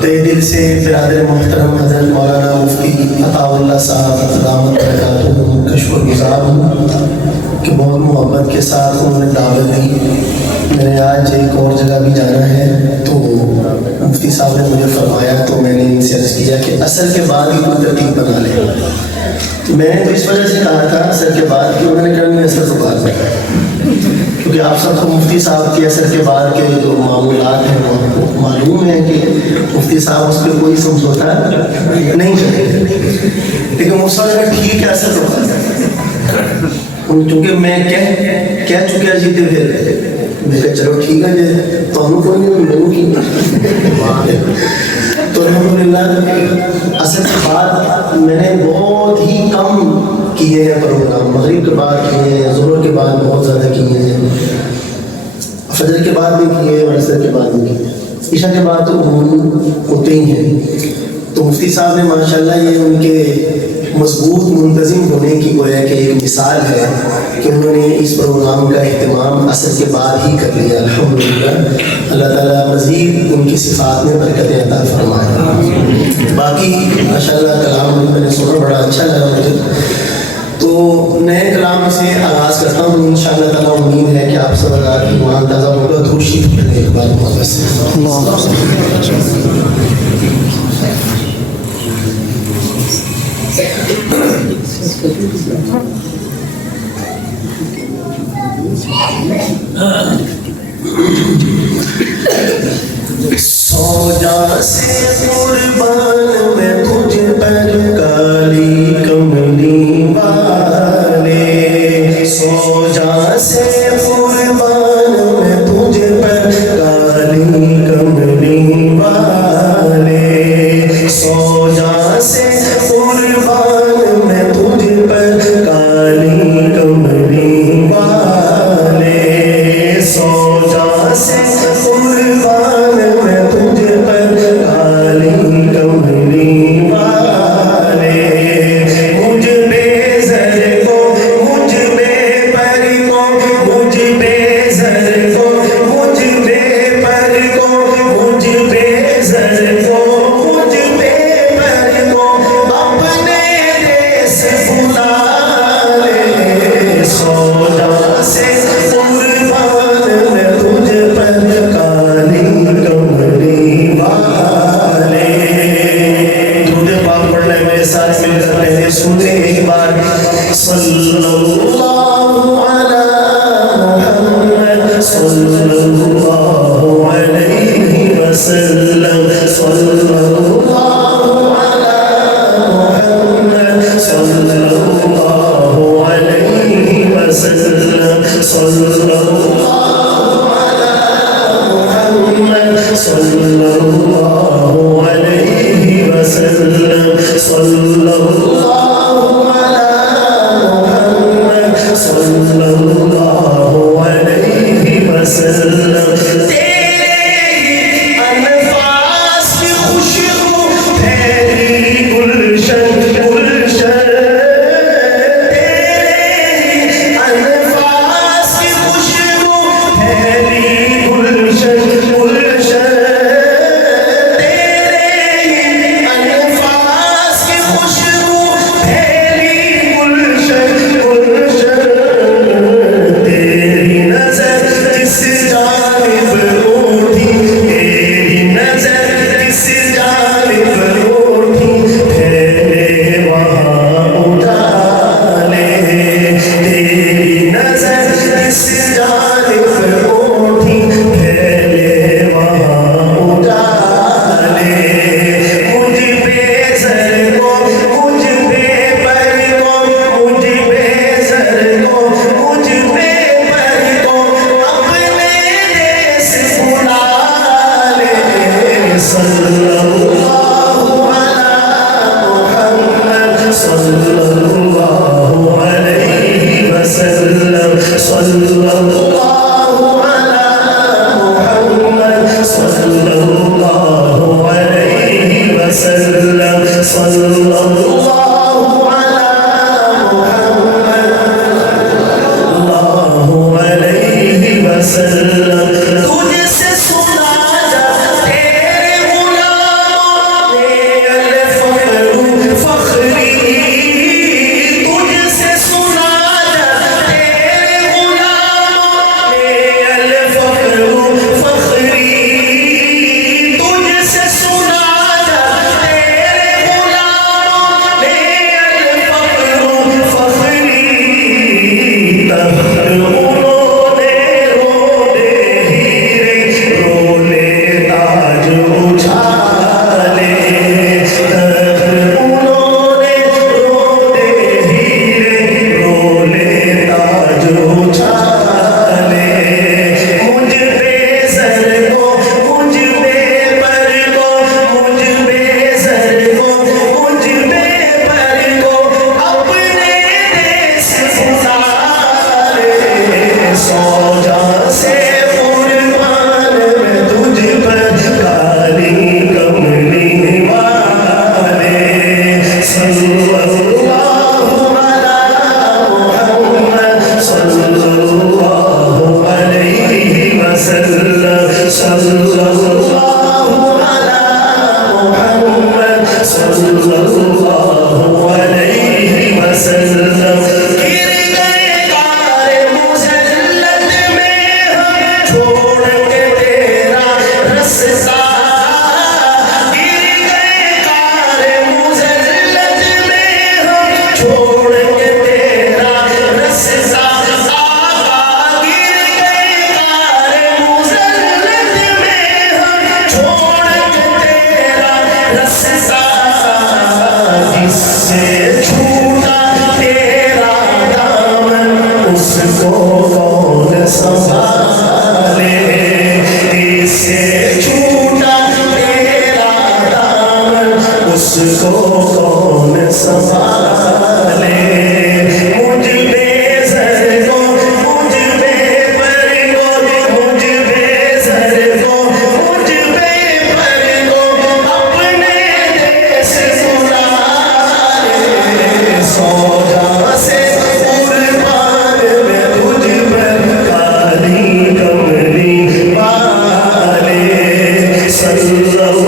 تہ دل سے برادر محترم حضرت مولانا مفتی عطا اللہ صاحب دامت برکاتہ کا شکر گزار ہوں کہ بہت محبت کے ساتھ انہوں نے دعوت دی. میں نے آج ایک اور جگہ بھی جانا ہے تو مفتی صاحب نے مجھے فرمایا تو میں نے ان سے عرض کیا کہ اثر کے بعد ہی کوئی ترتیب بنا لے. میں نے تو اس وجہ سے کہا تھا اثر کے بعد کہ انہوں نے کہا میں اثر کے بعد میں کیونکہ آپ سب کو مفتی صاحب کے اثر کے بعد کے جو معمولات ہیں وہ معلوم ہے کہ مفتی صاحب اس پہ کوئی سمجھوتا نہیں کرتے. لیکن مجھ سے ٹھیک ہے اثر کے بعد چونکہ میں کہہ چکیا جی تھے پھر میں کہا چلو ٹھیک ہے جی تو ہم کوئی نہیں میں کی تو الحمدللہ اثر کے بعد میں نے بہت ہی کم کیے ہیں پروگرام. مغرب کے بعد کیے ہیں, ظہر کے بعد بہت زیادہ کیے ہیں, فجر کے بعد بھی کیے اور عصر کے بعد بھی کیے, عشاء کے بعد تو عموماً ہوتے ہی ہیں. تو مفتی صاحب نے ماشاءاللہ یہ ان کے مضبوط منتظم ہونے کی گویا کہ ایک مثال ہے کہ انہوں نے اس پروگرام کا اہتمام عصر کے بعد ہی کر لیا. الحمدللہ اللہ تعالیٰ مزید ان کی صفات میں برکت عطا فرمائے. باقی ماشاءاللہ کلام میں نے سنا بڑا اچھا لگا مجھے. تو نئے کلام سے آغاز کرتا ہوں. انشاءاللہ تعالیٰ امید ہے کہ آپ سب اگر ایمان تازہ ہوگا دھوپ شریف پڑھنے کے بعد محبت سے سو جا سے قربان میں تجھ پر کالی کملی والے, سو جا سے قربان میں تجھ پر کالی کملی والے, سو جا سے قربان میں تجھ پر کالی کملی والے, سو جا سے قربان میں تجھ پر کالی کملی والے. مجھ بے زر کو مجھ بے پر کو مجھ بے زر کو مجھ بے پر کو مجھ بے زر کو مجھ بے پر کو اپنے دیس بلا لے. سو جا سے قربان میں تجھ پر کالی کملی والے. درود پاک پڑھنا ہے میرے ساتھ مل کر پہلے سنیں ایک بار. صلی اللہ علی محمد صلی اللہ علیہ وسلم, صلی اللہ علی محمد صلی اللہ علیہ وسلم, صلی اللہ علی محمد صلی اللہ علیہ وسلم, صلی اللہ علی محمد صلی اللہ علیہ وسلم. تیرے الفاظ کی خوشبو پھیلی گلشن گلشن, تیرے الفاظ کی خوشبو پھیلی گلشن گلشن, تیرے الفاظ کی خوشبو پھیلی گلشن گلشن. تیری نظر کس جانب اٹھی, تیری نظر کس جانب اٹھی, پھیلے وہاں اجالے. تیری نظر کس جانب اٹھی, پھیلے وہاں اجالے. مجھ بے زر کو مجھ بے پر کو مجھ بے زر کو مجھ بے پر کو اپنے دیس بلا لے. صلی اللہ علی محمد صلی اللہ علیہ وسلم, صلی اللہ علی محمد صلی اللہ علیہ وسلم, صلی اللہ علی محمد اللہ علیہ وسلم. تجھ سے سنا جا تیرے صلی اللہ